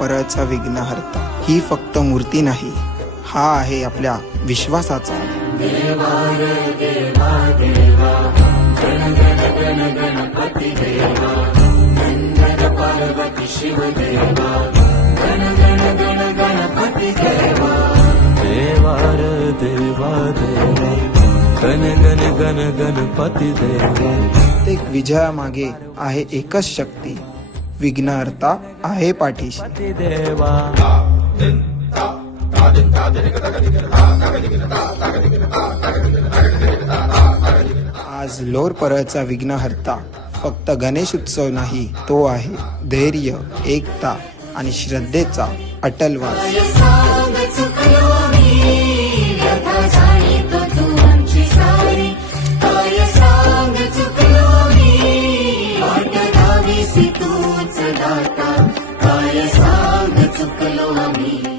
परळचा विघ्नहर्ता ही फक्त मूर्ती नाही, हा आहे आपल्या विश्वासाचा देवा रे देवा देवा गण गण गण गणपती देवा नंदन पार्वती शिव देवा गण गण गण गणपती देवा देवा रे देवा देवा गण गण गण गणपती देवा। प्रत्येक विजयामागे आहे एकच शक्ती, विघ्नहर्ता आहे पाठीशी देवा। आज लोर परळचा विघ्नहर्ता फक्त गणेश उत्सव नाही, तो आहे धैर्य, एकता आणि श्रद्धेचा अटल वास। तूच दाता काय सांग चुकलो आम्ही।